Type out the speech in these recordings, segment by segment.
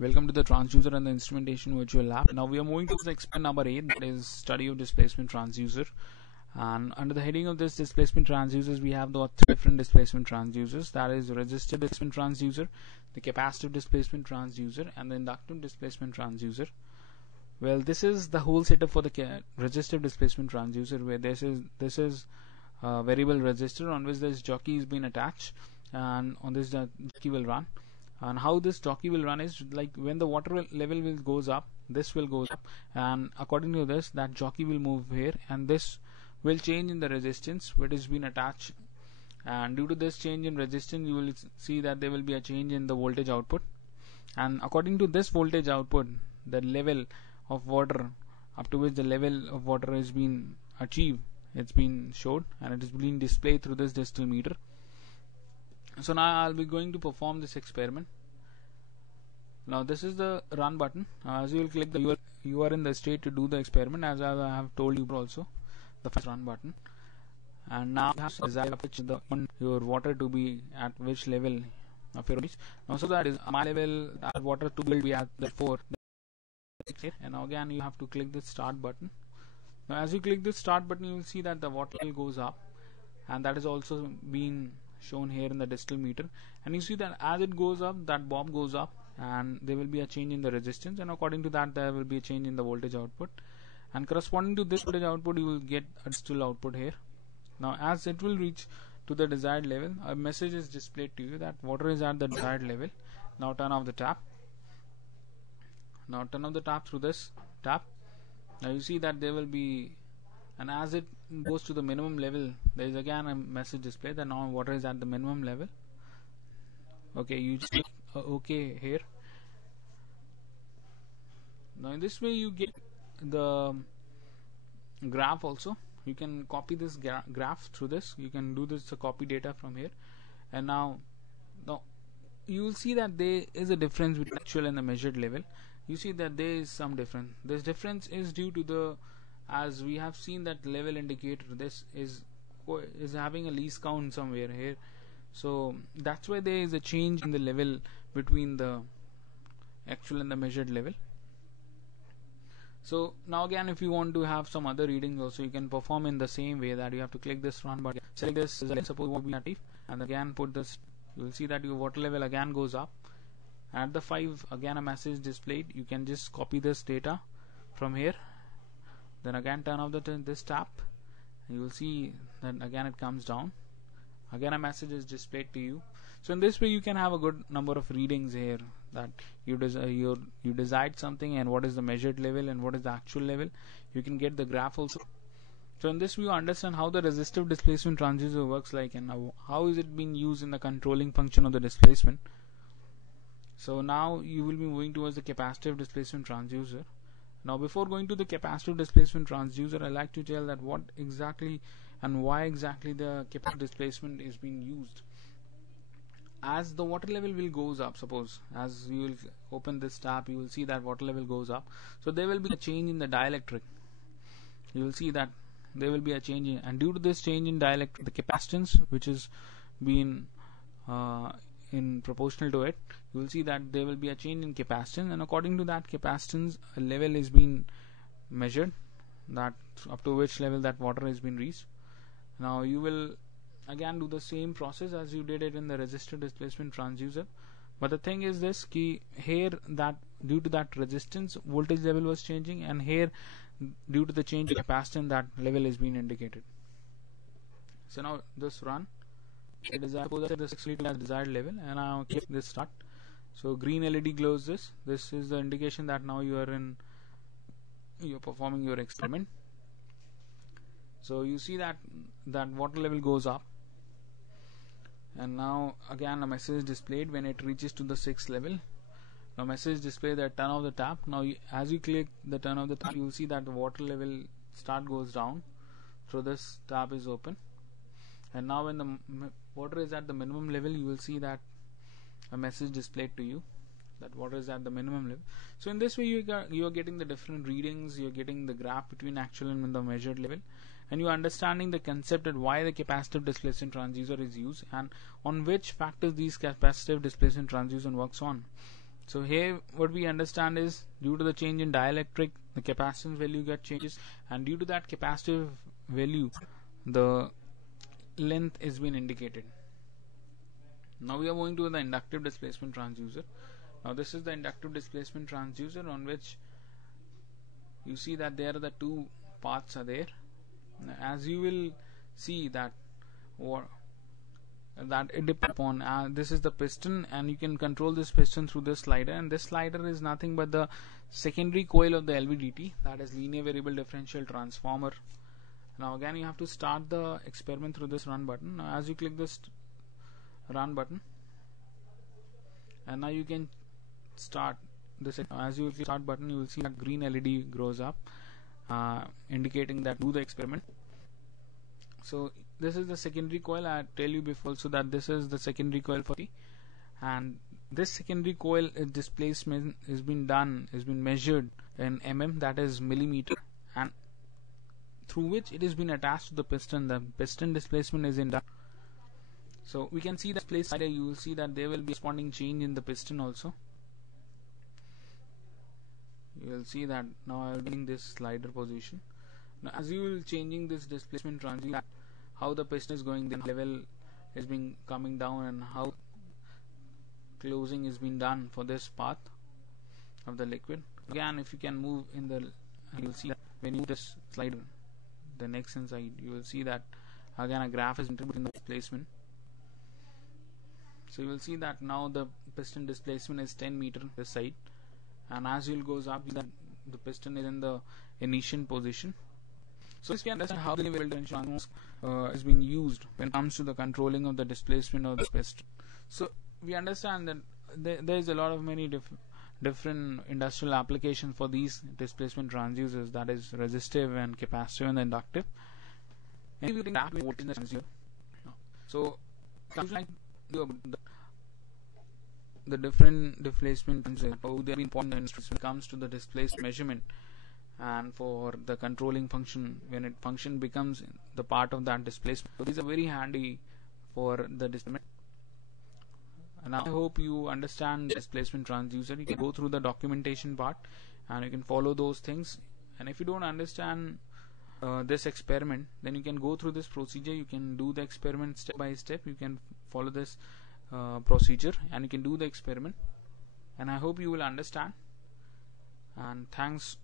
Welcome to the transducer and the instrumentation virtual lab. Now we are moving to the experiment number 8, that is study of displacement transducer. And under the heading of this displacement transducers, we have the three different displacement transducers, that is resistive displacement transducer, the capacitive displacement transducer, and the inductive displacement transducer. Well, this is the whole setup for the resistive displacement transducer, where this is a variable resistor on which this jockey is being attached, and on this jockey will run. And how this jockey will run is like when the water level goes up, this will go up, and according to this, that jockey will move here, and this will change in the resistance which is been attached. And due to this change in resistance, you will see that there will be a change in the voltage output. And according to this voltage output, the level of water up to which the level of water is being achieved, it's been showed, and it is being displayed through this digital meter. So now I'll be going to perform this experiment. Now this is the run button. As you will click you are in the state to do the experiment, as I have told you also, the first run button. And now you have to decide your water to be at which level of your reach. Now so that is my level, that water to will be at the 4. And now again you have to click the start button. Now as you click the start button, you will see that the water level goes up, and that is also being shown here in the digital meter. And you see that as it goes up, that bob goes up, and there will be a change in the resistance, and according to that there will be a change in the voltage output, and corresponding to this voltage output you will get a digital output here. Now as it will reach to the desired level, a message is displayed to you that water is at the desired level. Now turn off the tap. Now turn off the tap through this tap. Now you see that there will be, and as it goes to the minimum level, there is again a message displayed that now water is at the minimum level. Okay, you just click OK here. Now in this way you get the graph also. You can copy this graph through this. You can do this copy data from here. And now you will see that there is a difference between actual and the measured level. You see that there is some difference. This difference is due to the, as we have seen that level indicator, this is having a least count somewhere here, so that's why there is a change in the level between the actual and the measured level. So now again, if you want to have some other readings also, you can perform in the same way, that you have to click this run button, select this, suppose what be active, and again put this. You will see that your water level again goes up. At the 5, again a message displayed. You can just copy this data from here, then again turn off this tap, and you will see that again it comes down. Again a message is displayed to you. So in this way you can have a good number of readings here, that you decide something, and what is the measured level and what is the actual level. You can get the graph also. So in this way you understand how the resistive displacement transducer works like, and how is it being used in the controlling function of the displacement. So now you will be moving towards the capacitive displacement transducer. Now before going to the capacitive displacement transducer, I like to tell that what exactly and why exactly the capacitive displacement is being used. As the water level will goes up, suppose as you will open this tap, you will see that water level goes up, so there will be a change in the dielectric. You will see that there will be a change in, and due to this change in dielectric, the capacitance which is being in proportional to it, you will see that there will be a change in capacitance, and according to that capacitance, a level is being measured, that up to which level that water has been reached. Now you will again do the same process as you did it in the resistor displacement transducer, but the thing is this key here, that due to that resistance, voltage level was changing, and here due to the change in capacitance, that level is being indicated. So now this run, it is suppose the 6 liter as desired level, and now click this start. So green LED glows this. This is the indication that now you are performing your experiment. So you see that water level goes up, and now again a message is displayed when it reaches to the 6th level. Now message display that turn off the tap. Now as you click the turn off the tap, you will see that the water level goes down, so this tap is open. And now when the water is at the minimum level, you will see that a message displayed to you that water is at the minimum level. So in this way you are getting the different readings, you are getting the graph between actual and the measured level, and you are understanding the concept and why the capacitive displacement transducer is used, and on which factors these capacitive displacement transducer works on. So here what we understand is, due to the change in dielectric, the capacitance value get changes, and due to that capacitive value, the length is being indicated. Now we are going to the inductive displacement transducer. Now this is the inductive displacement transducer, on which you see that there are the two paths are there. As you will see that it depends upon this is the piston, and you can control this piston through this slider, and this slider is nothing but the secondary coil of the LVDT, that is linear variable differential transformer. Now again you have to start the experiment through this run button. Now as you click this run button, and now you can start this. As you click start button, you will see that green LED grows up, indicating that do the experiment. So this is the secondary coil. I tell you before also that this is the secondary coil for the, and this secondary coil displacement is been measured in mm, that is millimeter, and through which it has been attached to the piston. The piston displacement is in. So we can see the display slider. You will see that there will be corresponding change in the piston also. You will see that now I am doing this slider position. Now as you will changing this displacement transducer, how the piston is going, the level is being coming down, and how closing is being done for this path of the liquid. Again, if you can move in the, you will see that when you move this slider the next inside, you will see that again a graph is entered in the displacement. So you will see that now the piston displacement is 10 meter this side, and as it goes up, that the piston is in the initial position. So this can understand how the linear variable differential is being used when it comes to the controlling of the displacement of the piston. So we understand that there is a lot of many different industrial applications for these displacement transducers, that is resistive and capacitive and inductive. And you think that what is the transducer? So the different displacement transducers, how they are important when it comes to the displacement measurement, and for the controlling function when it function becomes the part of that displacement. So these are very handy for the displacement. And I hope you understand displacement transducer. You can go through the documentation part and you can follow those things. And if you don't understand this experiment, then you can go through this procedure. You can do the experiment step by step. You can follow this procedure and you can do the experiment. And I hope you will understand. And thanks.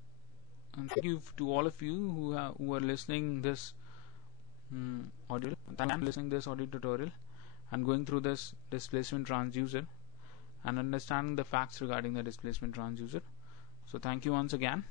And thank you to all of you who are listening this audio. Thank you for listening this audio tutorial and going through this displacement transducer and understanding the facts regarding the displacement transducer. So thank you once again.